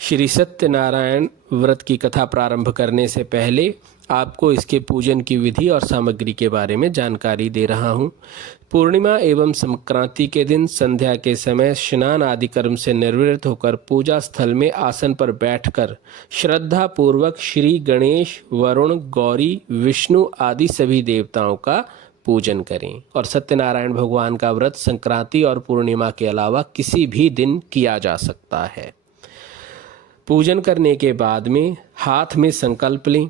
श्री सत्यनारायण व्रत की कथा प्रारंभ करने से पहले आपको इसके पूजन की विधि और सामग्री के बारे में जानकारी दे रहा हूँ। पूर्णिमा एवं संक्रांति के दिन संध्या के समय स्नान आदि कर्म से निवृत्त होकर पूजा स्थल में आसन पर बैठकर श्रद्धा पूर्वक श्री गणेश, वरुण, गौरी, विष्णु आदि सभी देवताओं का पूजन करें। और सत्यनारायण भगवान का व्रत संक्रांति और पूर्णिमा के अलावा किसी भी दिन किया जा सकता है। पूजन करने के बाद में हाथ में संकल्प लें,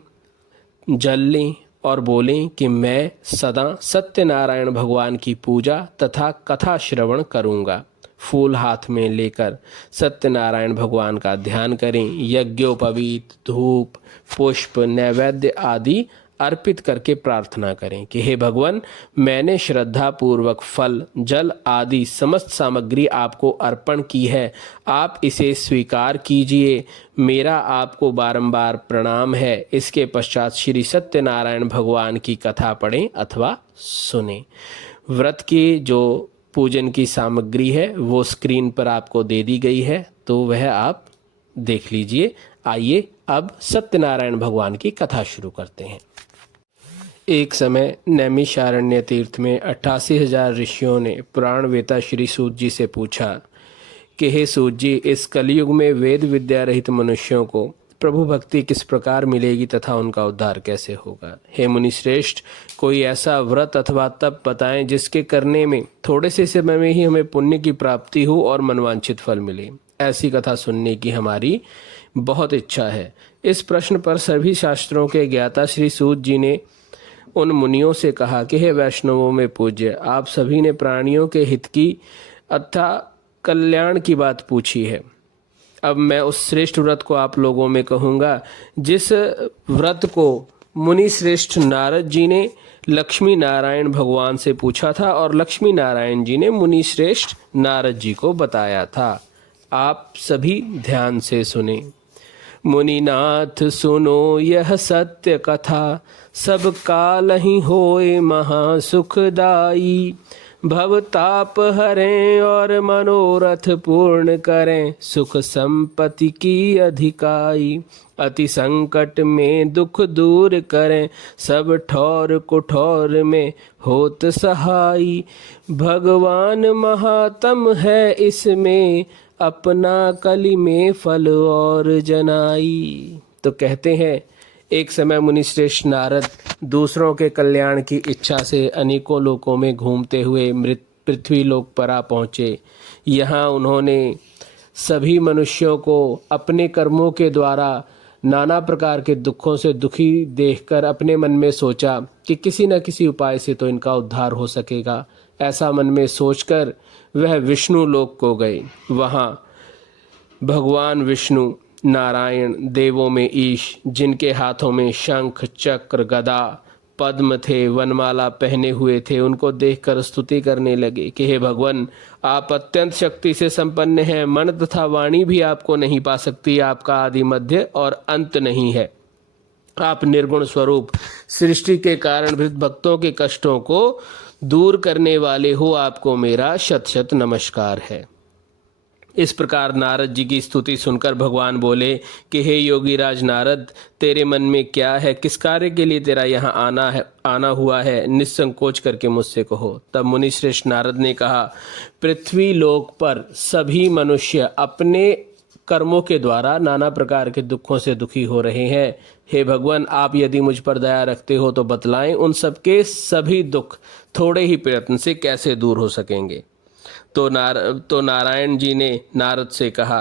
जल लें और बोलें कि मैं सदा सत्यनारायण भगवान की पूजा तथा कथा श्रवण करूँगा। फूल हाथ में लेकर सत्यनारायण भगवान का ध्यान करें। यज्ञोपवीत, धूप, पुष्प, नैवेद्य आदि अर्पित करके प्रार्थना करें कि हे भगवान, मैंने श्रद्धा पूर्वक फल, जल आदि समस्त सामग्री आपको अर्पण की है, आप इसे स्वीकार कीजिए। मेरा आपको बारंबार प्रणाम है। इसके पश्चात श्री सत्यनारायण भगवान की कथा पढ़ें अथवा सुनें। व्रत की जो पूजन की सामग्री है वो स्क्रीन पर आपको दे दी गई है, तो वह आप देख लीजिए। आइए अब सत्यनारायण भगवान की कथा शुरू करते हैं। एक समय नैमिषारण्य तीर्थ में 88,000 ऋषियों ने पुराण वेता श्री सूत जी से पूछा कि हे सूत जी, इस कलयुग में वेद विद्या रहित मनुष्यों को प्रभु भक्ति किस प्रकार मिलेगी तथा उनका उद्धार कैसे होगा। हे मुनि श्रेष्ठ, कोई ऐसा व्रत अथवा तप बताएं जिसके करने में थोड़े से समय में ही हमें पुण्य की प्राप्ति हो और मनवांछित फल मिले। ऐसी कथा सुनने की हमारी बहुत इच्छा है। इस प्रश्न पर सभी शास्त्रों के ज्ञाता श्री सूत जी ने उन मुनियों से कहा कि हे वैष्णवों में पूज्य, आप सभी ने प्राणियों के हित की अथा कल्याण की बात पूछी है। अब मैं उस श्रेष्ठ व्रत को आप लोगों में कहूँगा जिस व्रत को मुनि श्रेष्ठ नारद जी ने लक्ष्मी नारायण भगवान से पूछा था और लक्ष्मी नारायण जी ने मुनि श्रेष्ठ नारद जी को बताया था। आप सभी ध्यान से सुने। मुनिनाथ सुनो यह सत्य कथा, सब काल ही होए महासुखदाई। भवताप हरें और मनोरथ पूर्ण करें, सुख संपत्ति की अधिकाई। अति संकट में दुख दूर करें, सब ठौर कुठौर में होत सहाई। भगवान महात्म है इसमें, अपना कली में फल और जनाई। तो कहते हैं एक समय मुनि श्रेष्ठ नारद दूसरों के कल्याण की इच्छा से अनेकों लोकों में घूमते हुए पृथ्वी लोक पर आ पहुँचे। यहाँ उन्होंने सभी मनुष्यों को अपने कर्मों के द्वारा नाना प्रकार के दुखों से दुखी देखकर अपने मन में सोचा कि किसी न किसी उपाय से तो इनका उद्धार हो सकेगा। ऐसा मन में सोचकर वह विष्णु लोक को गए। वहाँ भगवान विष्णु नारायण, देवों में ईश, जिनके हाथों में शंख, चक्र, गदा, पद्म थे, वनमाला पहने हुए थे, उनको देखकर स्तुति करने लगे कि हे भगवान, आप अत्यंत शक्ति से संपन्न हैं। मन तथा वाणी भी आपको नहीं पा सकती। आपका आदि मध्य और अंत नहीं है। आप निर्गुण स्वरूप, सृष्टि के कारण भक्तों के कष्टों को दूर करने वाले हो। आपको मेरा शत शत नमस्कार है। इस प्रकार नारद जी की स्तुति सुनकर भगवान बोले कि हे योगी राज नारद, तेरे मन में क्या है, किस कार्य के लिए तेरा यहाँ आना हुआ है, निसंकोच करके मुझसे कहो। तब मुनि श्रेष्ठ नारद ने कहा, पृथ्वी लोक पर सभी मनुष्य अपने कर्मों के द्वारा नाना प्रकार के दुखों से दुखी हो रहे हैं। हे भगवान, आप यदि मुझ पर दया रखते हो तो बतलाएं, उन सबके सभी दुख थोड़े ही प्रयत्न से कैसे दूर हो सकेंगे। तो नारायण जी ने नारद से कहा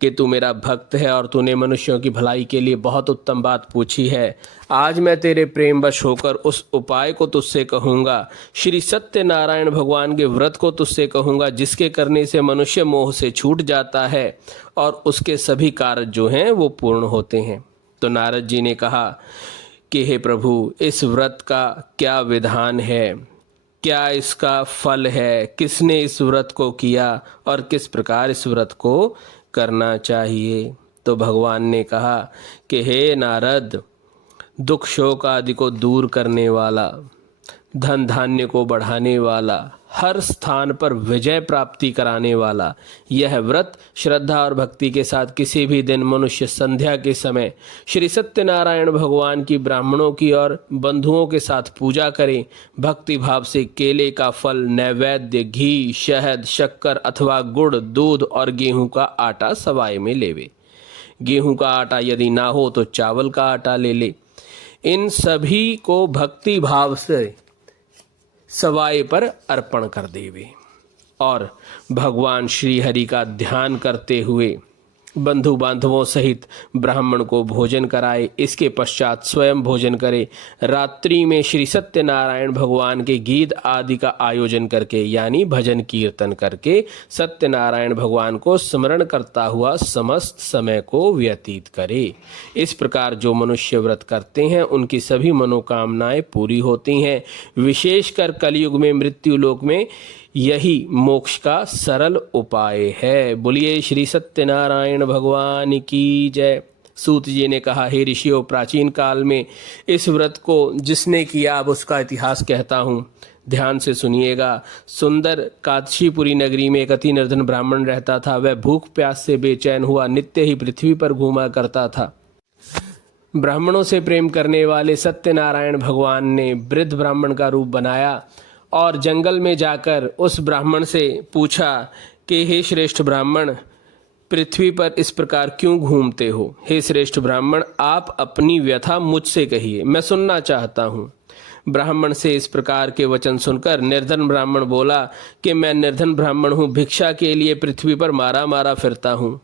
कि तू मेरा भक्त है और तूने मनुष्यों की भलाई के लिए बहुत उत्तम बात पूछी है। आज मैं तेरे प्रेमवश होकर उस उपाय को तुझसे कहूँगा। श्री सत्यनारायण भगवान के व्रत को तुझसे कहूँगा, जिसके करने से मनुष्य मोह से छूट जाता है और उसके सभी कार्य जो हैं वो पूर्ण होते हैं। तो नारद जी ने कहा कि हे प्रभु, इस व्रत का क्या विधान है, क्या इसका फल है, किसने इस व्रत को किया और किस प्रकार इस व्रत को करना चाहिए। तो भगवान ने कहा कि हे नारद, दुख शोक आदि को दूर करने वाला, धन धान्य को बढ़ाने वाला, हर स्थान पर विजय प्राप्ति कराने वाला यह व्रत श्रद्धा और भक्ति के साथ किसी भी दिन मनुष्य संध्या के समय श्री सत्यनारायण भगवान की ब्राह्मणों की और बंधुओं के साथ पूजा करे, भक्ति भाव से केले का फल, नैवेद्य, घी, शहद, शक्कर अथवा गुड़, दूध और गेहूं का आटा सवाय में लेवे। गेहूं का आटा यदि ना हो तो चावल का आटा ले ले। इन सभी को भक्ति भाव से सवाय पर अर्पण कर देवे और भगवान श्री हरि का ध्यान करते हुए बंधु बांधवों सहित ब्राह्मण को भोजन कराए। इसके पश्चात स्वयं भोजन करे। रात्रि में श्री सत्यनारायण भगवान के गीत आदि का आयोजन करके यानी भजन कीर्तन करके सत्यनारायण भगवान को स्मरण करता हुआ समस्त समय को व्यतीत करे। इस प्रकार जो मनुष्य व्रत करते हैं उनकी सभी मनोकामनाएं पूरी होती हैं। विशेषकर कलयुग में मृत्यु लोक में यही मोक्ष का सरल उपाय है। बोलिए श्री सत्यनारायण भगवान की जय। सूत जी ने कहा, हे ऋषियों, प्राचीन काल में इस व्रत को जिसने किया अब उसका इतिहास कहता हूँ, ध्यान से सुनिएगा। सुंदर काशीपुरी नगरी में एक अति निर्धन ब्राह्मण रहता था। वह भूख प्यास से बेचैन हुआ नित्य ही पृथ्वी पर घूमा करता था। ब्राह्मणों से प्रेम करने वाले सत्यनारायण भगवान ने वृद्ध ब्राह्मण का रूप बनाया और जंगल में जाकर उस ब्राह्मण से पूछा कि हे श्रेष्ठ ब्राह्मण, पृथ्वी पर इस प्रकार क्यों घूमते हो? हे श्रेष्ठ ब्राह्मण, आप अपनी व्यथा मुझसे कहिए, मैं सुनना चाहता हूँ। ब्राह्मण से इस प्रकार के वचन सुनकर निर्धन ब्राह्मण बोला कि मैं निर्धन ब्राह्मण हूँ, भिक्षा के लिए पृथ्वी पर मारा मारा फिरता हूँ।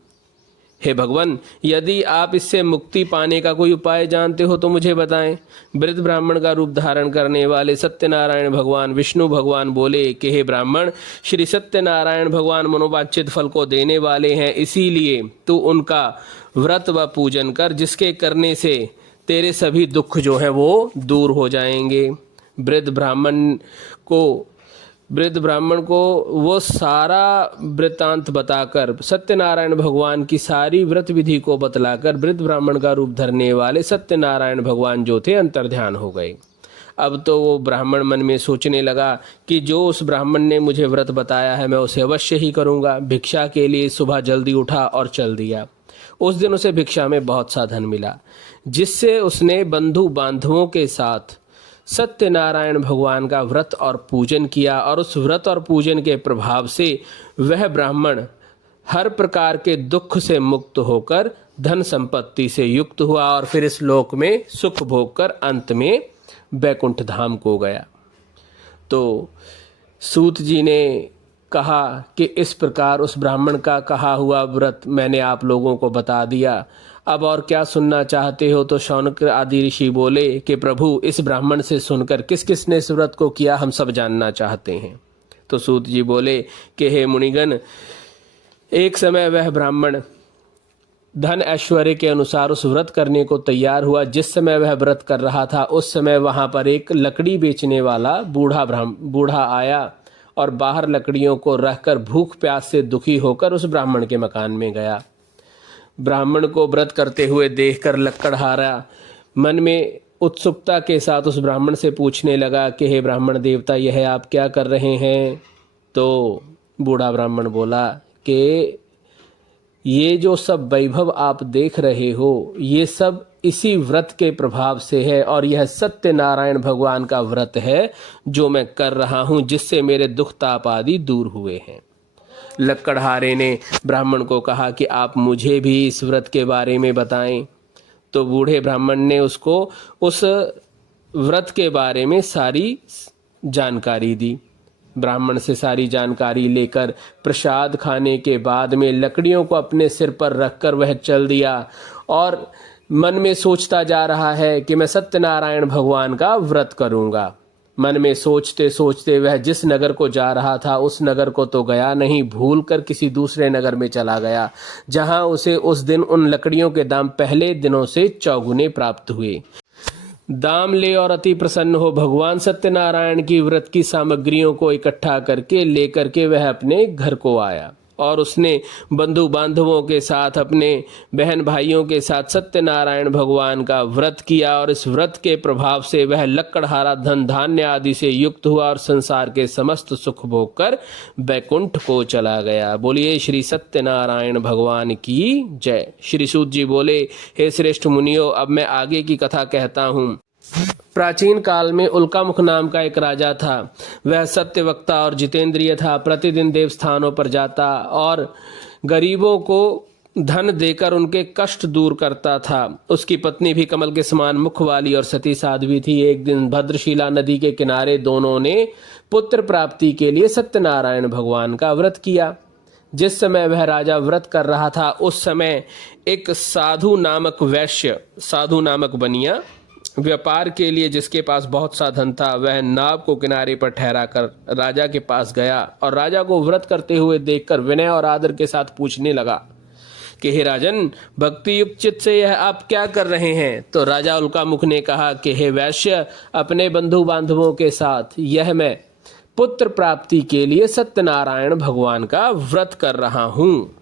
हे भगवान, यदि आप इससे मुक्ति पाने का कोई उपाय जानते हो तो मुझे बताएं। वृद्ध ब्राह्मण का रूप धारण करने वाले सत्यनारायण भगवान विष्णु भगवान बोले कि हे ब्राह्मण, श्री सत्यनारायण भगवान मनोवांछित फल को देने वाले हैं, इसीलिए तू उनका व्रत व पूजन कर, जिसके करने से तेरे सभी दुख जो हैं वो दूर हो जाएंगे। वृद्ध ब्राह्मण को वो सारा वृत्तांत बताकर सत्यनारायण भगवान की सारी व्रत विधि को बतलाकर वृद्ध ब्राह्मण का रूप धरने वाले सत्यनारायण भगवान जो थे अंतर्ध्यान हो गए। अब तो वो ब्राह्मण मन में सोचने लगा कि जो उस ब्राह्मण ने मुझे व्रत बताया है मैं उसे अवश्य ही करूँगा। भिक्षा के लिए सुबह जल्दी उठा और चल दिया। उस दिन उसे भिक्षा में बहुत सा धन मिला, जिससे उसने बंधु बांधवों के साथ सत्यनारायण भगवान का व्रत और पूजन किया और उस व्रत और पूजन के प्रभाव से वह ब्राह्मण हर प्रकार के दुख से मुक्त होकर धन संपत्ति से युक्त हुआ और फिर इस लोक में सुख भोग कर अंत में बैकुंठ धाम को गया। तो सूत जी ने कहा कि इस प्रकार उस ब्राह्मण का कहा हुआ व्रत मैंने आप लोगों को बता दिया। अब और क्या सुनना चाहते हो? तो शौनक आदि ऋषि बोले कि प्रभु, इस ब्राह्मण से सुनकर किस किस ने इस व्रत को किया हम सब जानना चाहते हैं। तो सूत जी बोले कि हे मुनिगण, एक समय वह ब्राह्मण धन ऐश्वर्य के अनुसार उस व्रत करने को तैयार हुआ। जिस समय वह व्रत कर रहा था उस समय वहां पर एक लकड़ी बेचने वाला बूढ़ा आया और बाहर लकड़ियों को रखकर भूख प्यास से दुखी होकर उस ब्राह्मण के मकान में गया। ब्राह्मण को व्रत करते हुए देखकर लकड़हारा मन में उत्सुकता के साथ उस ब्राह्मण से पूछने लगा कि हे ब्राह्मण देवता, यह आप क्या कर रहे हैं? तो बूढ़ा ब्राह्मण बोला कि ये जो सब वैभव आप देख रहे हो ये सब इसी व्रत के प्रभाव से है और यह सत्यनारायण भगवान का व्रत है जो मैं कर रहा हूँ, जिससे मेरे दुख ताप आदि दूर हुए हैं। लकड़हारे ने ब्राह्मण को कहा कि आप मुझे भी इस व्रत के बारे में बताएं। तो बूढ़े ब्राह्मण ने उसको उस व्रत के बारे में सारी जानकारी दी। ब्राह्मण से सारी जानकारी लेकर प्रसाद खाने के बाद में लकड़ियों को अपने सिर पर रखकर वह चल दिया और मन में सोचता जा रहा है कि मैं सत्यनारायण भगवान का व्रत करूंगा। मन में सोचते सोचते वह जिस नगर को जा रहा था उस नगर को तो गया नहीं, भूलकर किसी दूसरे नगर में चला गया, जहां उसे उस दिन उन लकड़ियों के दाम पहले दिनों से चौगुने प्राप्त हुए। दाम ले और अति प्रसन्न हो भगवान सत्यनारायण की व्रत की सामग्रियों को इकट्ठा करके लेकर के वह अपने घर को आया। और उसने बंधु बांधवों के साथ, अपने बहन भाइयों के साथ सत्यनारायण भगवान का व्रत किया और इस व्रत के प्रभाव से वह लक्कड़हारा धन धान्य आदि से युक्त हुआ और संसार के समस्त सुख भोग कर बैकुंठ को चला गया। बोलिए श्री सत्यनारायण भगवान की जय। श्री सूत जी बोले, हे श्रेष्ठ मुनियों, अब मैं आगे की कथा कहता हूँ। प्राचीन काल में उल्कामुख नाम का एक राजा था। वह सत्यवक्ता और जितेंद्रिय था। प्रतिदिन देवस्थानों पर जाता और गरीबों को धन देकर उनके कष्ट दूर करता था। उसकी पत्नी भी कमल के समान मुख वाली और सती साध्वी थी। एक दिन भद्रशिला नदी के किनारे दोनों ने पुत्र प्राप्ति के लिए सत्यनारायण भगवान का व्रत किया। जिस समय वह राजा व्रत कर रहा था, उस समय एक साधु नामक बनिया व्यापार के लिए, जिसके पास बहुत सा धन था, वह नाव को किनारे पर ठहरा कर राजा के पास गया और राजा को व्रत करते हुए देखकर विनय और आदर के साथ पूछने लगा कि हे राजन, भक्ति युक्त चित्त से यह आप क्या कर रहे हैं? तो राजा उल्कामुख ने कहा कि हे वैश्य, अपने बंधु बांधवों के साथ यह मैं पुत्र प्राप्ति के लिए सत्यनारायण भगवान का व्रत कर रहा हूँ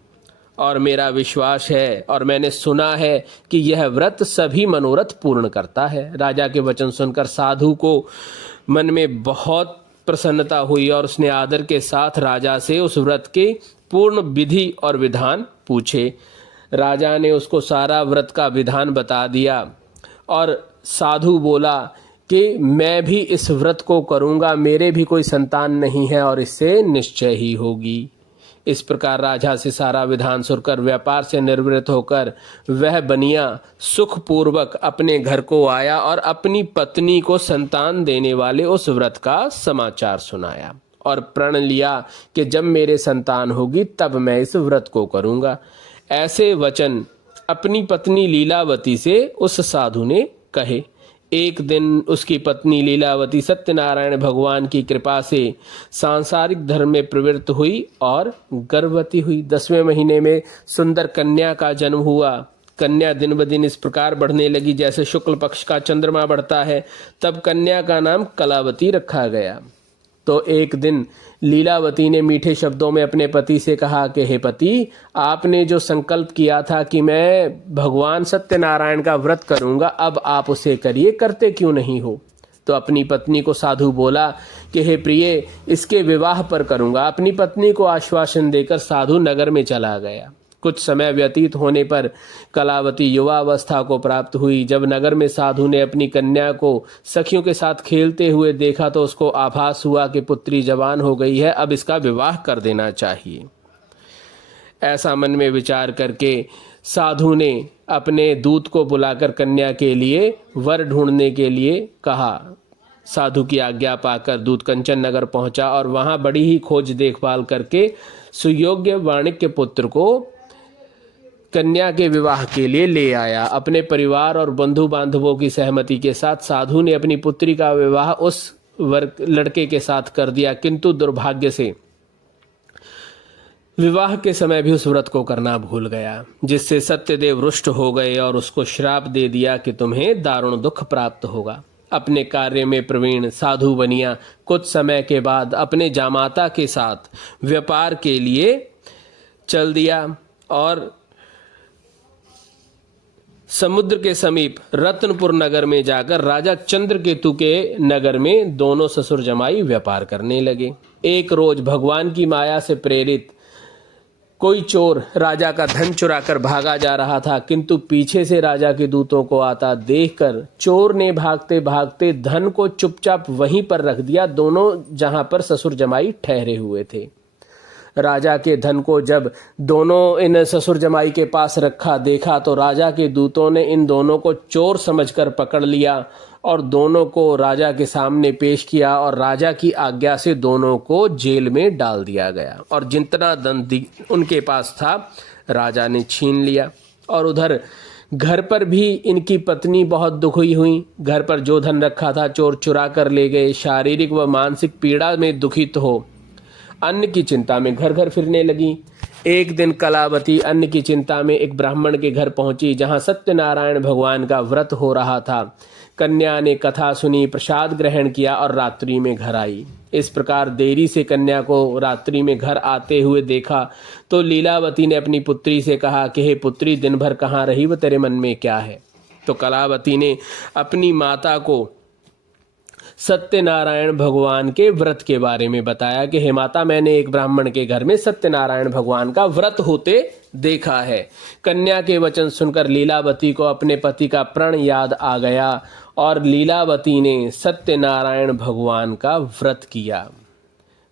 और मेरा विश्वास है और मैंने सुना है कि यह व्रत सभी मनोरथ पूर्ण करता है। राजा के वचन सुनकर साधु को मन में बहुत प्रसन्नता हुई और उसने आदर के साथ राजा से उस व्रत के पूर्ण विधि और विधान पूछे। राजा ने उसको सारा व्रत का विधान बता दिया और साधु बोला कि मैं भी इस व्रत को करूँगा, मेरे भी कोई संतान नहीं है और इससे निश्चय ही होगी। इस प्रकार राजा से सारा विधान सुनकर व्यापार से निवृत्त होकर वह बनिया सुखपूर्वक अपने घर को आया और अपनी पत्नी को संतान देने वाले उस व्रत का समाचार सुनाया और प्रण लिया कि जब मेरे संतान होगी तब मैं इस व्रत को करूँगा। ऐसे वचन अपनी पत्नी लीलावती से उस साधु ने कहे। एक दिन उसकी पत्नी लीलावती सत्यनारायण भगवान की कृपा से सांसारिक धर्म में प्रवृत्त हुई और गर्भवती हुई। 10वें महीने में सुंदर कन्या का जन्म हुआ। कन्या दिन ब दिन इस प्रकार बढ़ने लगी जैसे शुक्ल पक्ष का चंद्रमा बढ़ता है। तब कन्या का नाम कलावती रखा गया। तो एक दिन लीलावती ने मीठे शब्दों में अपने पति से कहा कि हे पति, आपने जो संकल्प किया था कि मैं भगवान सत्यनारायण का व्रत करूंगा, अब आप उसे करिए, करते क्यों नहीं हो? तो अपनी पत्नी को साधु बोला कि हे प्रिय, इसके विवाह पर करूंगा। अपनी पत्नी को आश्वासन देकर साधु नगर में चला गया। कुछ समय व्यतीत होने पर कलावती युवावस्था को प्राप्त हुई। जब नगर में साधु ने अपनी कन्या को सखियों के साथ खेलते हुए देखा तो उसको आभास हुआ कि पुत्री जवान हो गई है, अब इसका विवाह कर देना चाहिए। ऐसा मन में विचार करके साधु ने अपने दूत को बुलाकर कन्या के लिए वर ढूंढने के लिए कहा। साधु की आज्ञा पाकर दूत कंचन नगर पहुंचा और वहां बड़ी ही खोज देखभाल करके सुयोग्य वाणिक्य पुत्र को कन्या के विवाह के लिए ले आया। अपने परिवार और बंधु बांधवों की सहमति के साथ साधु ने अपनी पुत्री का विवाह उस लड़के के साथ कर दिया, किंतु दुर्भाग्य से विवाह के समय भी उस व्रत को करना भूल गया, जिससे सत्यदेव रुष्ट हो गए और उसको श्राप दे दिया कि तुम्हें दारुण दुख प्राप्त होगा। अपने कार्य में प्रवीण साधु बनिया कुछ समय के बाद अपने जामाता के साथ व्यापार के लिए चल दिया और समुद्र के समीप रत्नपुर नगर में जाकर राजा चंद्रकेतु के नगर में दोनों ससुर जमाई व्यापार करने लगे। एक रोज भगवान की माया से प्रेरित कोई चोर राजा का धन चुराकर भागा जा रहा था, किंतु पीछे से राजा के दूतों को आता देखकर चोर ने भागते भागते धन को चुपचाप वहीं पर रख दिया, दोनों जहां पर ससुर जमाई ठहरे हुए थे। राजा के धन को जब दोनों इन ससुर जमाई के पास रखा देखा तो राजा के दूतों ने इन दोनों को चोर समझकर पकड़ लिया और दोनों को राजा के सामने पेश किया और राजा की आज्ञा से दोनों को जेल में डाल दिया गया और जितना धन उनके पास था राजा ने छीन लिया। और उधर घर पर भी इनकी पत्नी बहुत दुखी हुई। घर पर जो धन रखा था चोर चुरा कर ले गए। शारीरिक व मानसिक पीड़ा में दुखित हो अन्न की चिंता में घर घर फिरने लगी। एक दिन कलावती अन्न की चिंता में एक ब्राह्मण के घर पहुंची जहां सत्यनारायण भगवान का व्रत हो रहा था। कन्या ने कथा सुनी, प्रसाद ग्रहण किया और रात्रि में घर आई। इस प्रकार देरी से कन्या को रात्रि में घर आते हुए देखा तो लीलावती ने अपनी पुत्री से कहा कि हे पुत्री, दिन भर कहाँ रही, व तेरे मन में क्या है। तो कलावती ने अपनी माता को सत्यनारायण भगवान के व्रत के बारे में बताया कि हे माता, मैंने एक ब्राह्मण के घर में सत्यनारायण भगवान का व्रत होते देखा है। कन्या के वचन सुनकर लीलावती को अपने पति का प्रण याद आ गया और लीलावती ने सत्यनारायण भगवान का व्रत किया।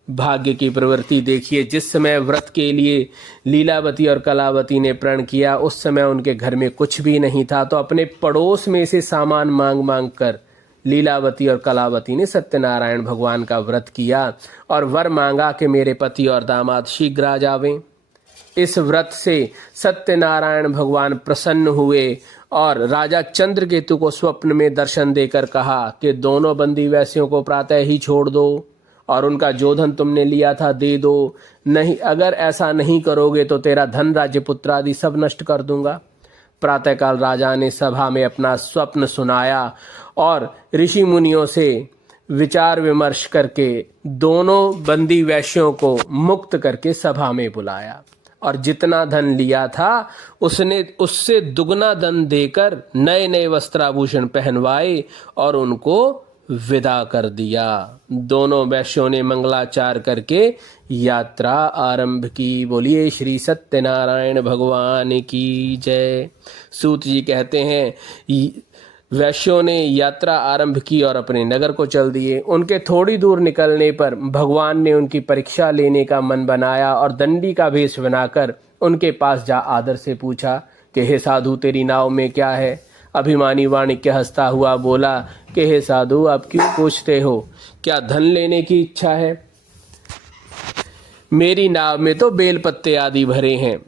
भाग्य की प्रवृत्ति देखिए, जिस समय व्रत के लिए लीलावती और कलावती ने प्रण किया उस समय उनके घर में कुछ भी नहीं था, तो अपने पड़ोस में से सामान मांग मांग कर लीलावती और कलावती ने सत्यनारायण भगवान का व्रत किया और वर मांगा कि मेरे पति और दामाद शीघ्र आ जावें। इस व्रत से सत्यनारायण भगवान प्रसन्न हुए और राजा चंद्रकेतु को स्वप्न में दर्शन देकर कहा कि दोनों बंदी वैश्यों को प्रातः ही छोड़ दो और उनका जो धन तुमने लिया था दे दो, नहीं अगर ऐसा नहीं करोगे तो तेरा धन, राज्य, पुत्र आदि सब नष्ट कर दूंगा। प्रातःकाल राजा ने सभा में अपना स्वप्न सुनाया और ऋषि मुनियों से विचार विमर्श करके दोनों बंदी वैश्यों को मुक्त करके सभा में बुलाया और जितना धन लिया था उसने उससे दुगना धन देकर नए नए वस्त्राभूषण पहनवाए और उनको विदा कर दिया। दोनों वैश्यों ने मंगलाचार करके यात्रा आरंभ की। बोलिए श्री सत्यनारायण भगवान की जय। सूत जी कहते हैं वैश्यों ने यात्रा आरंभ की और अपने नगर को चल दिए। उनके थोड़ी दूर निकलने पर भगवान ने उनकी परीक्षा लेने का मन बनाया और दंडी का वेश बनाकर उनके पास जा आदर से पूछा कि हे साधु, तेरी नाव में क्या है। अभिमानी वाणिज्य हंसता हुआ बोला कि हे साधु, आप क्यों पूछते हो, क्या धन लेने की इच्छा है। मेरी नाव में तो बेल पत्ते आदि भरे हैं।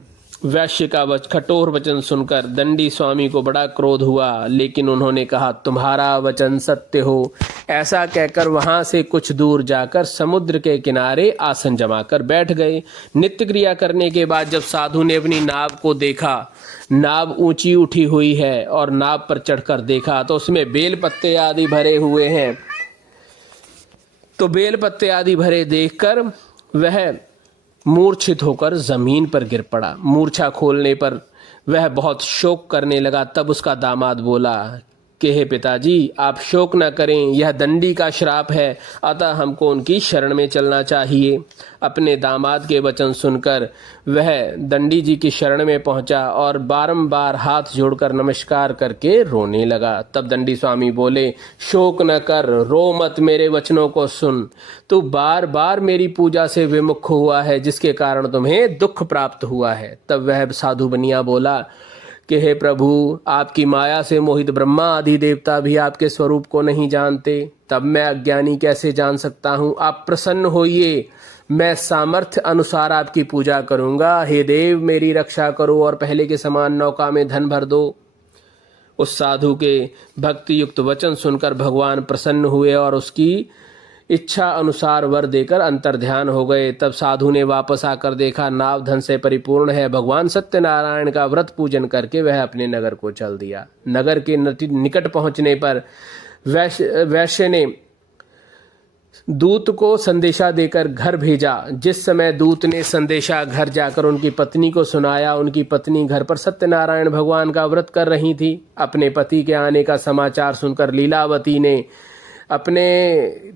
वैश्य का कठोर वचन सुनकर दंडी स्वामी को बड़ा क्रोध हुआ, लेकिन उन्होंने कहा तुम्हारा वचन सत्य हो। ऐसा कहकर वहां से कुछ दूर जाकर समुद्र के किनारे आसन जमाकर बैठ गए। नित्य क्रिया करने के बाद जब साधु ने अपनी नाव को देखा, नाव ऊंची उठी हुई है और नाव पर चढ़कर देखा तो उसमें बेल पत्ते आदि भरे हुए हैं। तो बेल पत्ते आदि भरे देखकर वह मूर्छित होकर जमीन पर गिर पड़ा। मूर्छा खोलने पर वह बहुत शोक करने लगा। तब उसका दामाद बोला कि हे पिताजी, आप शोक न करें, यह दंडी का श्राप है, अतः हमको उनकी शरण में चलना चाहिए। अपने दामाद के वचन सुनकर वह दंडी जी की शरण में पहुंचा और बारंबार हाथ जोड़कर नमस्कार करके रोने लगा। तब दंडी स्वामी बोले, शोक न कर, रो मत, मेरे वचनों को सुन। तू बार बार मेरी पूजा से विमुख हुआ है, जिसके कारण तुम्हें दुख प्राप्त हुआ है। तब वह साधु बनिया बोला कि हे प्रभु, आपकी माया से मोहित ब्रह्मा आदि देवता भी आपके स्वरूप को नहीं जानते, तब मैं अज्ञानी कैसे जान सकता हूँ। आप प्रसन्न होइए, मैं सामर्थ्य अनुसार आपकी पूजा करूँगा। हे देव, मेरी रक्षा करो और पहले के समान नौका में धन भर दो। उस साधु के भक्ति युक्त वचन सुनकर भगवान प्रसन्न हुए और उसकी इच्छा अनुसार वर देकर अंतर्ध्यान हो गए। तब साधु ने वापस आकर देखा नाव धन से परिपूर्ण है। भगवान सत्यनारायण का व्रत पूजन करके वह अपने नगर को चल दिया। नगर के निकट पहुंचने पर वैश्य ने दूत को संदेशा देकर घर भेजा। जिस समय दूत ने संदेशा घर जाकर उनकी पत्नी को सुनाया, उनकी पत्नी घर पर सत्यनारायण भगवान का व्रत कर रही थी। अपने पति के आने का समाचार सुनकर लीलावती ने अपने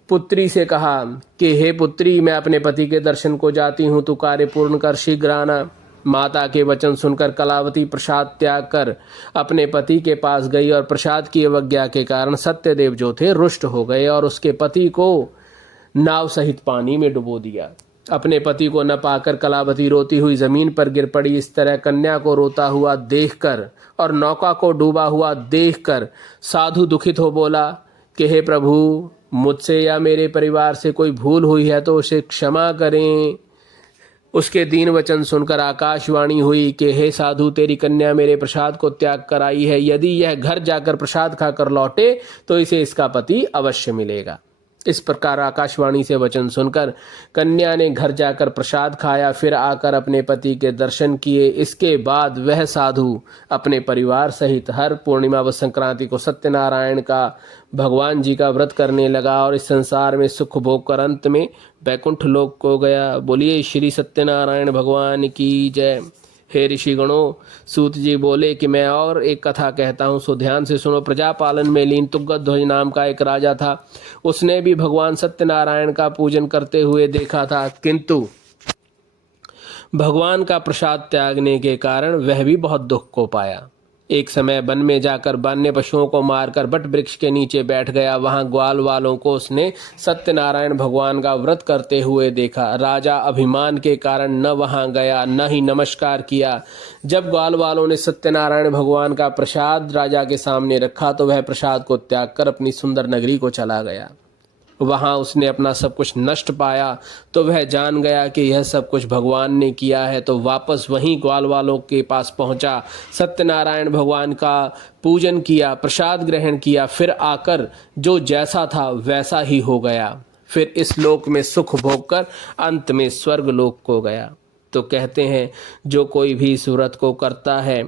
पुत्री से कहा कि हे पुत्री, मैं अपने पति के दर्शन को जाती हूँ, तू कार्य पूर्ण कर शीघ्र आना। माता के वचन सुनकर कलावती प्रसाद त्याग कर अपने पति के पास गई और प्रसाद की अवज्ञा के कारण सत्यदेव जो थे रुष्ट हो गए और उसके पति को नाव सहित पानी में डुबो दिया। अपने पति को न पाकर कलावती रोती हुई जमीन पर गिर पड़ी। इस तरह कन्या को रोता हुआ देखकर और नौका को डूबा हुआ देखकर साधु दुखित हो बोला कि हे प्रभु, मुझसे या मेरे परिवार से कोई भूल हुई है तो उसे क्षमा करें। उसके दीन वचन सुनकर आकाशवाणी हुई कि हे साधु, तेरी कन्या मेरे प्रसाद को त्याग कर आई है। यदि यह घर जाकर प्रसाद खाकर लौटे तो इसे इसका पति अवश्य मिलेगा। इस प्रकार आकाशवाणी से वचन सुनकर कन्या ने घर जाकर प्रसाद खाया, फिर आकर अपने पति के दर्शन किए। इसके बाद वह साधु अपने परिवार सहित हर पूर्णिमा व संक्रांति को सत्यनारायण का भगवान जी का व्रत करने लगा और इस संसार में सुख भोग कर अंत में बैकुंठ लोक को गया। बोलिए श्री सत्यनारायण भगवान की जय। हे ऋषिगणों, सूत जी बोले कि मैं और एक कथा कहता हूँ, सो ध्यान से सुनो। प्रजापालन में लीन तुंगध्वज नाम का एक राजा था। उसने भी भगवान सत्यनारायण का पूजन करते हुए देखा था, किंतु भगवान का प्रसाद त्यागने के कारण वह भी बहुत दुख को पाया। एक समय वन में जाकर वन्य पशुओं को मारकर बट वृक्ष के नीचे बैठ गया। वहां ग्वाल वालों को उसने सत्यनारायण भगवान का व्रत करते हुए देखा। राजा अभिमान के कारण न वहां गया न ही नमस्कार किया। जब ग्वाल वालों ने सत्यनारायण भगवान का प्रसाद राजा के सामने रखा तो वह प्रसाद को त्याग कर अपनी सुंदर नगरी को चला गया। वहां उसने अपना सब कुछ नष्ट पाया तो वह जान गया कि यह सब कुछ भगवान ने किया है, तो वापस वहीं ग्वाल वालों के पास पहुंचा, सत्यनारायण भगवान का पूजन किया, प्रसाद ग्रहण किया, फिर आकर जो जैसा था वैसा ही हो गया। फिर इस लोक में सुख भोग कर अंत में स्वर्ग लोक को गया। तो कहते हैं जो कोई भी इस व्रत को करता है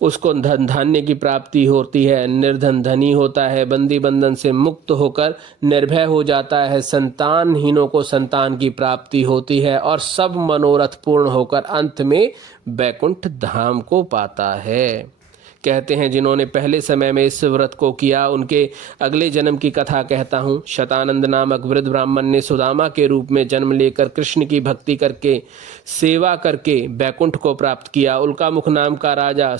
उसको धन धान्य की प्राप्ति होती है, निर्धन धनी होता है, बंदी बंधन से मुक्त होकर निर्भय हो जाता है, संतानहीनों को संतान की प्राप्ति होती है और सब मनोरथ पूर्ण होकर अंत में बैकुंठ धाम को पाता है। कहते हैं जिन्होंने पहले समय में इस व्रत को किया उनके अगले जन्म की कथा कहता हूँ। शतानंद नामक वृद्ध ब्राह्मण ने सुदामा के रूप में जन्म लेकर कृष्ण की भक्ति करके सेवा करके बैकुंठ को प्राप्त किया। उल्कामुख नाम का राजा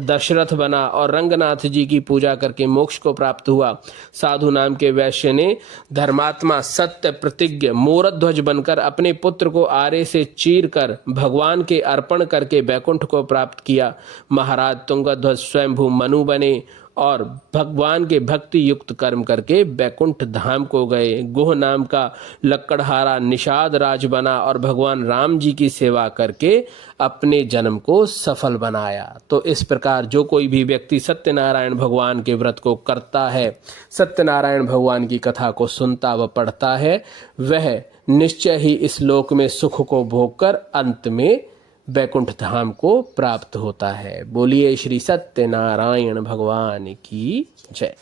दशरथ बना और रंगनाथ जी की पूजा करके मोक्ष को प्राप्त हुआ। साधु नाम के वैश्य ने धर्मात्मा सत्य प्रतिज्ञ मोरध्वज बनकर अपने पुत्र को आरे से चीर कर भगवान के अर्पण करके बैकुंठ को प्राप्त किया। महाराज तुंगध्वज स्वयंभू मनु बने और भगवान के भक्ति युक्त कर्म करके बैकुंठ धाम को गए। गुह नाम का लक्कड़हारा निषाद राज बना और भगवान राम जी की सेवा करके अपने जन्म को सफल बनाया। तो इस प्रकार जो कोई भी व्यक्ति सत्यनारायण भगवान के व्रत को करता है, सत्यनारायण भगवान की कथा को सुनता व पढ़ता है, वह निश्चय ही इस लोक में सुख को भोग कर अंत में बैकुंठ धाम को प्राप्त होता है। बोलिए श्री सत्यनारायण भगवान की जय।